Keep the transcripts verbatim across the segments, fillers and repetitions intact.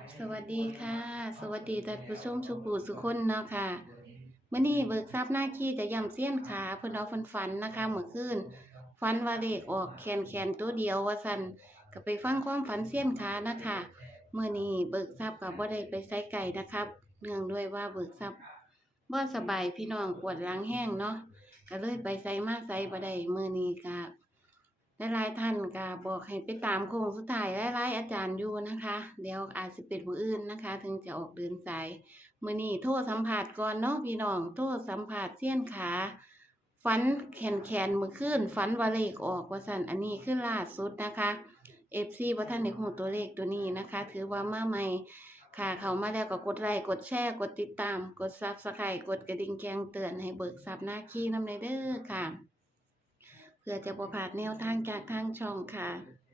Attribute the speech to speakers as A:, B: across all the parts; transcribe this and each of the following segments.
A: สวัสดีค่ะ สวัสดีท่านผู้ชมสุภูสุคนเนาะค่ะเมื่อนี้เบิกทรัพย์หน้าขี้จะย่ำเสี้ยนขาเพิ่นเอาฝันฝันนะคะเมื่อคืนฝันว่าเลขออกแขนแขนตัวเดียวว่าสันก็ไปฟังความฝันเสี้ยนขานะคะเมื่อนี้เบิกทรัพย์กับบ่ได้ไปไสไก่นะครับเนื่องด้วยว่าเบิกทรัพย์บ่สบายพี่น้องปวดหลังแห้งเนาะก็เลยไปไสมาไสบ่ได้มื้อนี้ก็หลายๆท่านก็บอกให้ไปตามโค้งสุดท้ายหลายๆอาจารย์อยู่นะคะเดี๋ยวอาจสิเป็นมื้ออื่นนะคะ ถึงจะออกเดินสายมื้อนี้โทรสัมภาษณ์ก่อนเนาะพี่น้องโทรสัมภาษณ์เสี้ยนขาฝันแขนๆมื้อคืนฝันว่าเลขออกว่าซั่นอันนี้คือล่าสุดนะคะ เอฟ ซี บ่ทันได้ฮู้ตัวเลขตัวนี้นะคะ ถือว่ามาใหม่ค่ะเข้ามาแล้วก็กดไลค์กดแชร์กดติดตามกด Subscribe กดกระดิ่งแจ้งเตือนให้เบิกทรัพย์หน้าขี้นำเด้อค่ะเพื่อจะบ่พลาดแนวทางจากทางช่องค่ะ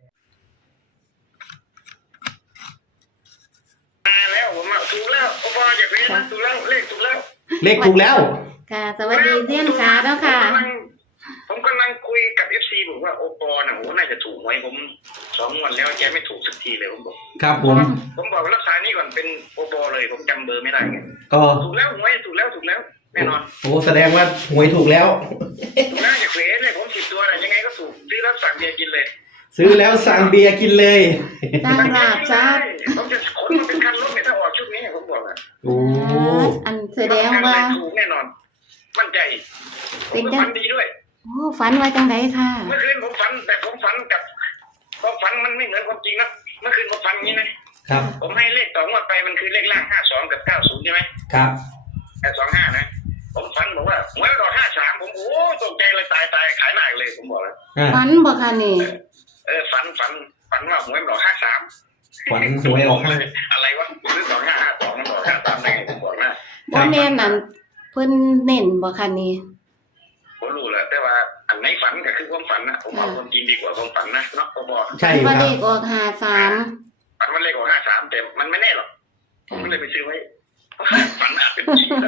B: มาแล้วผมอ่ะถูกแล้วโอ้พอจากนี้นะถูกแล้วเลขถูกแล้ว
C: เลขถูกแล้ว
A: ค่ะสวัสดีเซียนขาแล้วค่ะ
B: ผมกำลังคุยกับเอฟซีบอกว่าโอปอน่ะโหน่าจะถูกไว้ผมสองวันแล้วแกไม่ถูกสักทีเลยผมบอก
C: ครับผม
B: ผมบอกรักษานี่ก่อนเป็นโอปอเลยผมจำเบอร์ไม่ได้ไง
C: ก็
B: ถูกแล้วหวยถูกแล้วถูกแล้วแน่นอน
C: โอ้แสดงว่าหวยถูกแล้ว
B: ถูกแล้วอย่าเขวเลยผมสิบตัวน่ะยังไงก็ถูกซื้อรับสั่งเบียร์กินเลย
C: ซื้อแล้วสั่งเบียร์กินเลย
A: สร้างลาบจ้า
B: ผมจะขนมาเป็นคันรถเนี่ยถ้าออกชุดนี้ผมบอกอ่ะ
C: โอ้
A: อันแสดงว่า
B: ถูกแน่นอนมั่นใจผมก็ฝันดีด้วย
A: โอ้ฝันว่าจังไดค่ะ
B: เมื่อคืนผมฝันแต่ผมฝันกับความฝันมันไม่เหมือนความจริงนะเมื่อคืนผมฝันอย่างนี้นะครับ ผมให้เลขสองวันไปมันคือเลขล่างห้าสองกับเก้าศูนย์ใช่ไหม
C: ครับ
B: แต่สองห้านะผมฝันบอกว่าหวยรอห้าสามผมโอ้ตกใจเลยตายตายขายหน้าเลยผมบอกแล้ว
C: อ่า
A: ฝันบ่ค่ะนี่
B: เออฝันฝันฝันว่าหวยรอห้าสาม
C: ฝันหวยออกห้า
B: อะไรวะซื้อสองห้าห้าสองมันรอห้าสามได้ไงผมบอกนะ
A: บ่แม่นนั่นเพิ่นเน้นบ่ค่ะนี่
B: ผมรู้แล้วแต่ว่าอันไหนฝันก็คือความฝันนะผมเอาความจริงดีกว่าความฝันนะเนาะผมบอก
C: ใช่ค
A: ว่า
C: รั
A: เล
C: บ
A: ขออกห้าสาม
B: ฝันว่าเลขของห้าสามแต่มันไม่แน่หรอกผมก็เลยไปซื้อไว้ฝันอาจเป็นจริงนะ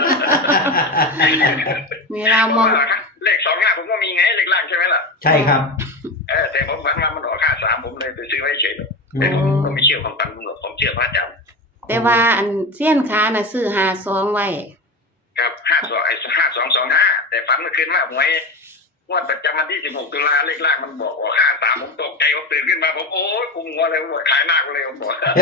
A: เวลามอง
B: เลขสองห้าผมก็มีไงเลขล่างใช่ไหมล่ะ
C: ใช่ครับ
B: เออแต่ผมฝันว่ามันออกห้าสามผมเลยไปซื้อไว้เฉยๆแต่ผมก็ไม่เชื่อความฝันผมหรอกผมเชื่อพระอาจารย์
A: แต่ว่าอันเสี้ยนขาน่ะซื้อห้าสองไว้
B: ครับห้าสองไอ้ห้าสองสองห้าแต่ฝันเมื่อคืนว่าหวยงวดประจำวันที่สิบหกตุลาเลขล่างมันบอกว่าห้าสามผมตกใจผมตื่นขึ้นมาผมโอ้ยคุมหัวเลยผมขายหน้ากูเลยผมบอก
A: ตา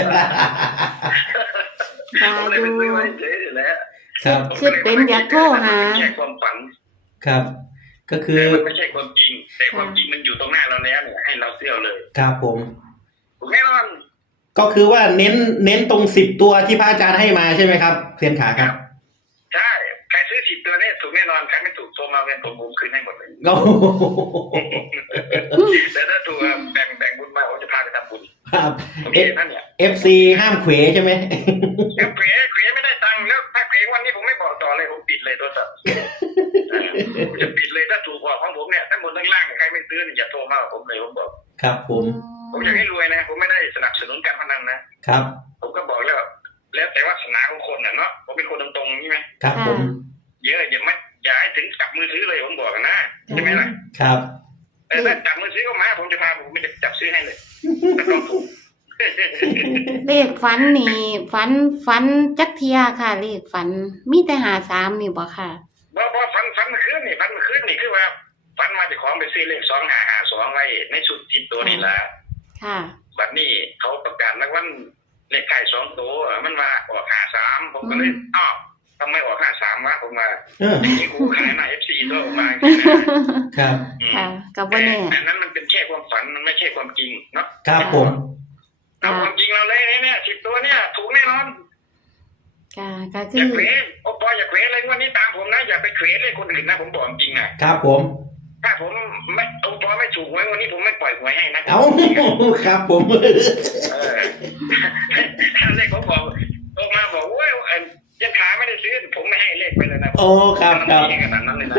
B: ผมเลย
A: ดู
B: ไปซื้อไว้เฉยๆแหละ
C: ครับ
A: คือเป็นอยากโทรหา
B: ไม่ใช่ความฝัน
C: ครับ ก็คือ
B: แต่มันไม่ใช่ความจริง แต่ความจริงมันอยู่ตรงหน้าเราแล้วเนี่ยให้เราเชื่อเลย
C: ครับผม
B: ถูกแน่นอน
C: ก็คือว่าเน้นเน้นตรงสิบตัวที่พระอาจารย์ให้มาใช่ไหมครับเซียนขาครับ
B: ใช่ใครซื้อสิบตัวเนี่ยถูกแน่นอนใครไม่ถูกโทรมาเป็นผมผมคืนให้หมดเลย
C: โอ้โห
B: แต่ถ้าถูกอะแบ่งแบ่งบุญมาผมจะพาไปทำบุญ
C: ครับ
B: โอ
C: เอ
B: เคนั่นเนี่ย
C: เอฟซีห้ามเขวใช่ไหม
B: เดี๋ยวเขวเขวไม่ได้ตังค์แล้วถ้าเขววันนี้ผมไม่บอกต่อเลยผมปิดเลยโทรศัพท์เออผมจะปิดเลยถ้าถูกกว่าของผมเนี่ยถ้าบนทั้งล่างเนี่ยใครไม่ซื้อเนี่ยอย่าโทรมากับผมเลยผมบอก
C: ครับผม
B: ผมอยากให้รวยนะผมไม่ได้สนับสนุนการพนันนะครับ ผมก็บอกแล้วแล้วแต่วาสนาของคนน่ะเนาะผมเป็นคนตรงๆใช่ไหม
C: ครับผม
B: เยอะอย่าไม่อย่าให้ถึงจับมือถือเลยผมบอกนะใช่ไหมล่ะ
C: ครับ
B: แต่ถ้าจับมือถือก็มาผมจะพาผมไม่จะจับซื้อให้เลยถ้าต้องถูก
A: เลขฝันนี่ฝันฝันจักเทียค่ะ เลขฝันมีแต่หาสามนี่บ่ค่ะ
B: บ่บ่ฟันฟันเมื่อคืนนี่ฟันเมื่อคืนนี่คือว่าฟันมาจากของไปซื้อเลขสองหาหาสองไว้ในชุดจิตตัวนี่แหละ
A: ค่ะ
B: บัดนี้เขาประกาศรางวัลเลขท้ายสองตัวมันมาออกหาสามผมก็เลยอ้าวทำไมออกห้าสามวะผมมา
C: เออ
B: ที่กูขายหน้าเอฟซีตัวผมมาอย่างนี้นะครับ อืม
A: ค่ะกับ
B: แต่
A: ว่าแน่
B: อันนั้นมันเป็นแค่ความฝันมันไม่ใช่ความจริงเนาะ
C: ครับผม
B: เอาความจริงเราเลยเนี่ยสิบตัวเนี่ยถูกแน่นอน
A: ค่ะก็
B: อ
A: คื
B: ย่า
A: อ
B: เขวโอ้ปออย่าเขวเลยวันนี้ตามผมนะอย่าไปเขวเลยคนอื่นนะผมบอกจริงนะครับ
C: ผม
B: ถ้าผมไม่โอ้ปอไม่ถูกหวยวันนี้ผมไม่ปล่อยหวยให้นะ
C: เอ้าครับผม
B: เออถ้าเลขผมบอกโทรมาบอกว่าเอ็นยังขาไม่ได้ซื้อผมไม่ให้เลขไปเลยนะ
C: โอ้ครับครับ
B: มันขนาดนั้นเลยนะ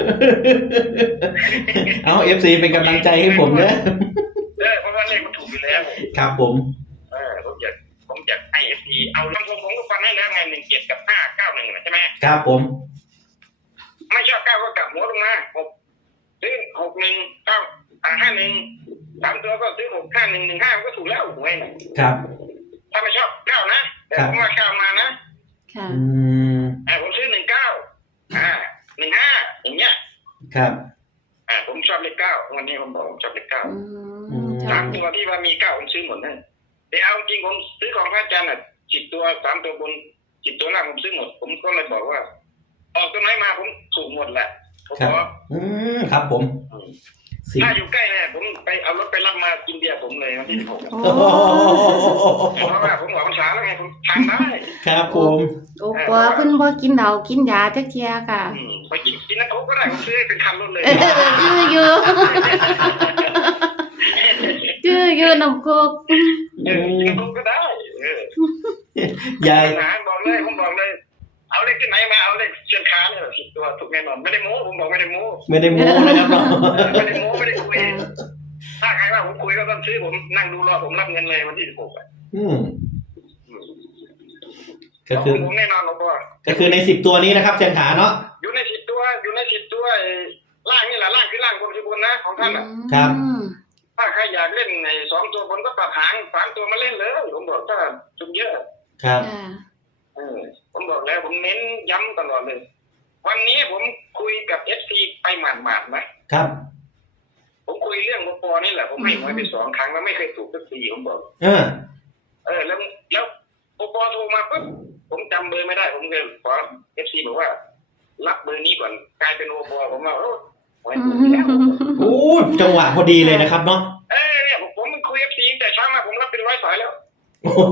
C: เอาเอฟซีเป็นกำลังใจให้ผมเนอะ
B: เออเพราะว่าเลขมันถูกอยู่แล้ว
C: ครับผม
B: เออผมอยากผมอยากให้เอฟซีเอาลำโพงผมก็ฟังให้แล้วไงหนึ่งเจ็ดกับห้าเก้าหนึ่งใช่ไหม
C: ครับผม
B: ไม่ชอบเก้าก็กลับหัวลงมาหกซื้อหกหนึ่งเก้าอ่าห้าหนึ่งสามตัวก็ซื้อหกห้าหนึ่งหนึ่งห้าก็ถูกแล้วหวย
C: ครับ
B: ถ้าไม่ชอบเก้านะ
C: ครับ
B: ผมว่าเก้ามานะ
A: ค่ะ
C: อืม
B: อ่าผมซื้อหนึ่งเก้าอ่าหนึ่งห้าอย่างเงี้ย
C: ครับ
B: อ่าผมชอบเลขเก้าวันนี้ผมบอกผมชอบเลขเก้า
A: อื
C: อื
A: ม
C: ม
A: ชอ
B: สา
A: บ
B: มตัวที่ว่ามีเก้าผมซื้อหมดเลยแต่เอาจริงผมซื้อของพระอาจารย์อ่ะสิบตัวสามตัวบนสิบตัวล่างผมซื้อหมด ผมก็เลยบอกว่า ออกตัวไหนมาผมถูกหมดแหละผม
C: ครับ
B: บอก
C: อืมครับผมสิบ
B: ถ้าอยู่ใกล้เนี่ยผมไปเอารถไปรับมากินเบียร์ผมเลยวันที่สิบหก
A: โอ้
C: โอ้
B: เพราะว่าผมออกพรรษาแล้วไงผมทำได้
C: ครับผม
A: โอ้ปอเพิ่นบ่กินเหล้ากินยาจักเที่ยค่ะ
B: อืมไปกินกินน้ำโค้กก็ได้ผมซื้อให้เป็นคันรถเลย
A: เออจื้ออยู่ จื้ออยู่น้ำโคก
B: เออกินน้ำโค้กก็ได้เออย
C: าย
B: หาบอกเลยผมบอกเลย เอาเลขที่ไหนมาเอาเลขเชียนค้าเนี่ยสิบตัวถูกแน่นอนไม่ได้โม้ผมบอกไม่ได้โม้
C: ไม่ได้โม้นะครับเนาะ
B: ไม่ได้โม้ไม่ได้คุยถ้าใครว่าผมคุยก็ต้องซื้อผมนั่งดูรอผมรับเงินเลยวันที่สิบหกอ่ะ
C: อืมก็คือ
B: ผมแน่นอนผมบอก
C: ก็คือในสิบตัวนี้นะครับเชียนขาเนาะ
B: อยู่ในสิบตัวอยู่ในสิบตัวไอ้ล่างนี่แหละล่างคือล่างบนคือบนนะของท่านอ่ะ
C: ครับ
A: อืม
B: ถ้าใครอยากเล่นในสองตัวบนก็ปรับหางสามตัวมาเล่นเลยผมบอกถ้าจุดเยอะ
C: ครับ
A: ค่ะ
B: เออผมบอกแล้วผมเน้นย้ำตลอดเลย วันนี้ผมคุยกับเอฟซีไปหมาดๆนะครับ ผมคุยเรื่องโอปอนี่แหละผมให้หวยไปสองครั้งแล้วไม่เคยถูกสักทีผมบอก
C: เออ
B: เออแล้วแล้วโอปอโทรมาปุ๊บผมจำเบอร์ไม่ได้ผมเลยขอเอฟซีบอกว่า รับเบอร์นี้ก่อนกลายเป็นโอปอผมว่าโอ้หวยถูกแล้ว
C: โอ้จังหวะพอดีเลยนะครับเนาะ
B: เออเนี่ยผมผมคุยเอฟซีแต่เช้ามาผมรับเป็นร้อยสายแล้ว
C: โอ้โห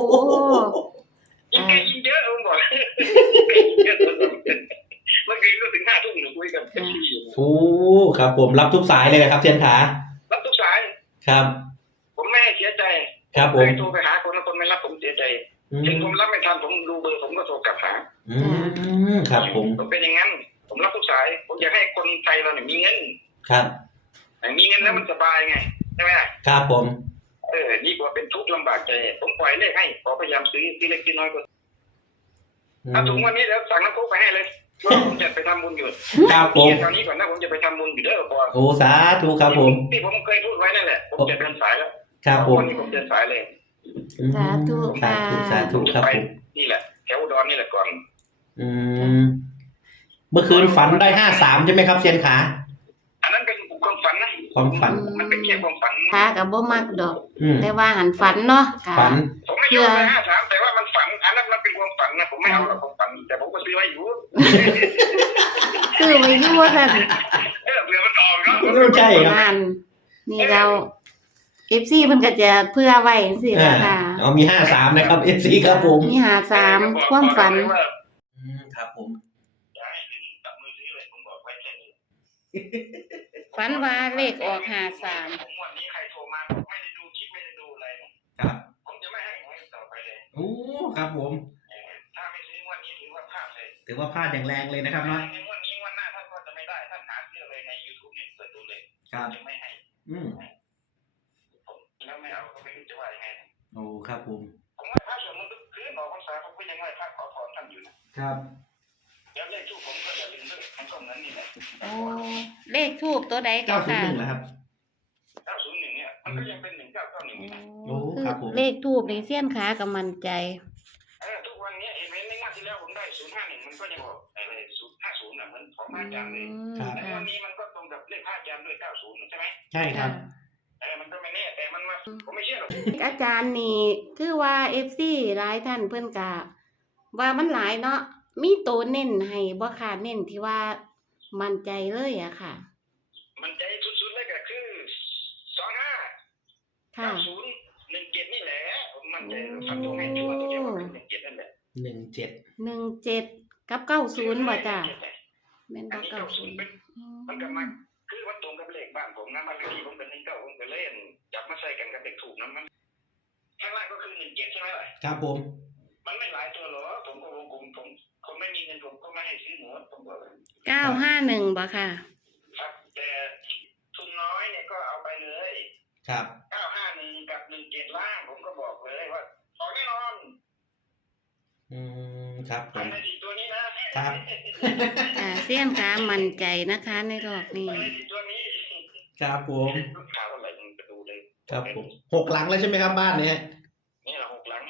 B: ยิ่งแกยิ่งเยอะผมบอกยิ่งแกยิ่งเยอะเมื่อคืนก็ถึงห้าทุ่มหนูคุยกับเอฟซี
C: โอ้ครับผมรับทุกสายเลยนะครับเชียนขา
B: รับทุกสาย
C: ครับ
B: ผมไม่ให้เสียใจ
C: ครับผม
B: เคยโทรไปหาคนแล้วคนไม่รับผมเสียใจ
C: อื
B: ถึง
C: ม
B: ผมรับไม่ทันผมดูเบอร์ผมก็โทรกลับหา
C: อืมครับผม
B: ผมเป็นอย่างนั้น ผมรับทุกสาย ผมอยากให้คนไทยเราเนี่ยมีเงิน
C: ครับ
B: มีเงินแล้วมันสบายไงใช่ไหม
C: ครับผม
B: เออดีกว่าเป็นทุกข์ลำบากใจ ผมปล่อยเลขให้ขอพยายามซื้อที่เล็กที่น้อยก็
C: อื
B: ถ้าถุง
C: ม
B: วันนี้แล้วสั่งน้ำโค้กไปให้เลยว่าผมจะไปทำบุญอยู่
C: ครับผม
B: ตอนนี้ก่อนนะผมจะไปทำบุญอยู่เด้อพอ
C: โอ้สาธุครับผม
B: ที่ผมเคยพูดไว้นั่นแหละผมจะเดินสายแล้ว
C: ครับผม
B: วันนี้ผมเดินสายเลย
C: อืม
A: สาธุ
C: สา
A: ค่ะ
C: ธุสาธุ
B: ผมจะ
C: ครับ
B: ไป
C: ผม
B: นี่แหละแถวอุดรนี่แหละก่อน
C: อืมเมื่อคืนฝันได้ห้าสามใช่ไหมครับเชียนขา
B: อันนั้นเป็นความฝันนะ
C: ความฝัน
B: มันเป็นแค่ความฝัน
A: ค่ะก็บ่มักดอก
C: อืม
A: แต่ว่าหันฝันเนาะค่ะ
C: ฝัน
B: ผมไม่ยอมไปห้าสามแต่ว่ามันฝันอันนั้นมันเป็นความฝันนะผมไม่เอาหรอกความฝันแต่ผมก็ซื้อไว้อยู่
A: ซื้อไว้อยู่ว่าซั่น
B: เออเผื่อมันออกเนาะ
C: เออใช่ครับ
A: นั่นนี่เรา เอฟ ซี เพิ่นก็จะเพื่อไว้จังซี่แหละค่ะ
C: เอามีห้าสามนะครับเอฟซีครับผม
A: มีหาสามความฝัน
C: อืมครับผม
B: อย่าให้ถึงตัดมือซื้อเลยผมบอกไว้แค่นี้
A: ฝันว่าเลขออกหาสาม
B: ผมวันนี้ใครโทรมาไม่ได้ดูคลิปไม่ได้ดูอะไรนะครับ ผมจะไม่ให้หวยต่อไปเลย
C: โอ้ครับผม
B: ถ้าไม่ซื้อวันนี้ถือว่าพลาดเลย
C: ถือว่าพลาดอย่างแรงเลยนะครับเนาะ
B: ในวันนี้วันหน้าท่านก็จะไม่ได้ท่านหาซื้อเลยใน YouTube เนี่ยเปิดดูเลย
C: ครับ
B: จะไม่ให้
C: อืม
B: ผมแล้วไม่เอาก็ไม่รู้จะว่ายังไง
C: โอ้ครับผม
B: ผมว่าพระสวดมนต์ทุกคืนออกพรรษาผมก็ยังไหว้พระขอพรท่านอยู่นะครับ แล้วเลขทูปผมก็อย่าลืมด้วยมันก็เหมือนนี่แหละ
A: โอ้เลขทูบตัวใดก็
C: เก้าศูนย์
A: ค่ะ
C: หนึ่งแล้วครับ
B: เก้าศูนย์หนึ่งเนี่ยมันก็ยังเป็นหนึ่งเก้าเก้าหนึ่งนะ
C: โอ้
A: คือ
C: ครับผม
A: เลขทูบในเสี้ยนขากับมันใจ
B: เออทุกวันนี้เห็นไหมในงวดที่แล้วผมได้ศูนย์ห้าหนึ่งมันก็ยังบอกอะไรศูนย์ห้าศูนย์อ่ะมันของพระอาจารย์เลย
C: ครับ
B: แต่
A: ค่ะ
B: วันนี้มันก็ตรงกับเลขพระอาจารย์ด้วยเก้าศูนย์ใช่ไหม
C: ใช่ครับ
B: เออมันก็ไม่แน่แต่มันมาผมไม่เชื่อหรอก
A: อาจารย์นี่คือว่า เอฟ ซี หลายท่านเพิ่นกะว่ามันหลายเนาะมีตัวเน้นให้บ่ค่ะเน้นที่ว่ามั่นใจเลยอะค่ะ
B: มันใจสุดๆเลยก็คือสองห้า
A: ค่ะ
B: เก้าศูนย์หนึ่งเจ็ดนี่แหละผมมันใจฟันตรงให้ชัวร์ตัวเดียวหนึ่งเจ็ดนั่นแหละ
C: หนึ่งเจ็ด
A: หนึ่งเจ็ดกับเก้าศูนย์บ่จ้ะแม่น
B: อั
A: บ่
B: นนี้
A: เก้า
B: เก้า
A: ศู
B: ศู
A: น
B: น
A: ย์
B: ย์เป็นมันก็มาคือมันตรงกับเลขบ้านผมนะมันเลขที่ผมเป็นหนึ่งเก้าผมก็เล่นจับมาใส่กันกับเลขถูกนะมันข้างล่างก็คือหนึ่งเจ็ดใช่ไหมล่ะ
C: ครับผม
B: มันไม่หลายตัวหรอผมก็วงกลมผมผมไม่มีเงินผมก็ไม่ให้ซื้อหมดผมบอกเลย
A: เก้าห้าหนึ่งบ่ค่ะ
B: ครับแต่ทุนน้อยเนี่ยก็เอาไปเลย
C: ครับ
B: เก้าห้าหนึ่งกับหนึ่งเจ็ดล่างผมก็บอกเลยว่าออกแน่นอน
C: อืมครับผ
B: ภาย
C: ม
B: ในสี่ตัวนี้นะครับ
A: อ่าเสี้ยนขามั่นใจนะคะ ในรอบนี้
B: ภายในสี่ตัวนี้
C: ครับผม
B: ลูกค้าเท่าไหร่มึงจะดูเลย
C: ครับผมหกหลังแล้วใช่ไหมครับบ้านเนี้ย
B: นี่แหละหกหลังนี่แหละ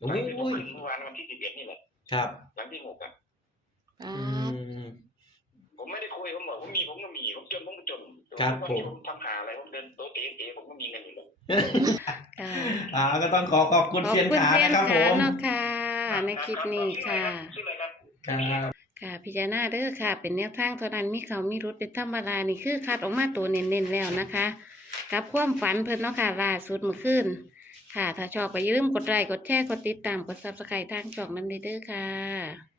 C: โอ้
B: หลังที่ผม
C: ย
B: ขึ้นเมื่อวานวันที่สิบเอ็ดนี่แหละ
C: ครับ
B: หลังที่หกอ่ะ
A: อ่า
C: อืม
B: ผมไม่ได้คุยผมบอกผมมีผมก็มีผมจนผมก็จน
C: ครับ
B: วัน
C: ผม
B: นี้ผมทำหาอะไรผมเดินโต๊ะเต๋ๆผมก็มีเงินอยู่แล้ว
A: ค่ะ
C: อ่าก็ต้องขอขอบคุณ
A: ขอบ
C: เซียน
A: คุณ
C: ขา
A: เซียน
C: นะครับผ
A: ขาม เนาะค่ะ ในคลิปนี้ค่ะ
B: ชื่ออะไรครับ
C: ครับ
A: ค่ะ พิจารณาเด้อค่ะ เป็นแนวทางเท่านั้นมีเขามีรุดเป็นธรรมดานี่คือคัดออกมาตัวเน้นๆแล้วนะคะ กับความฝันเพิ่นเนาะค่ะล่าสุดเมื่อคืนค่ะ ถ้าชอบก็อย่าลืมกดไลค์กดแชร์กดติดตามกดซับสไครต์ทางช่องนั้นเด้อค่ะ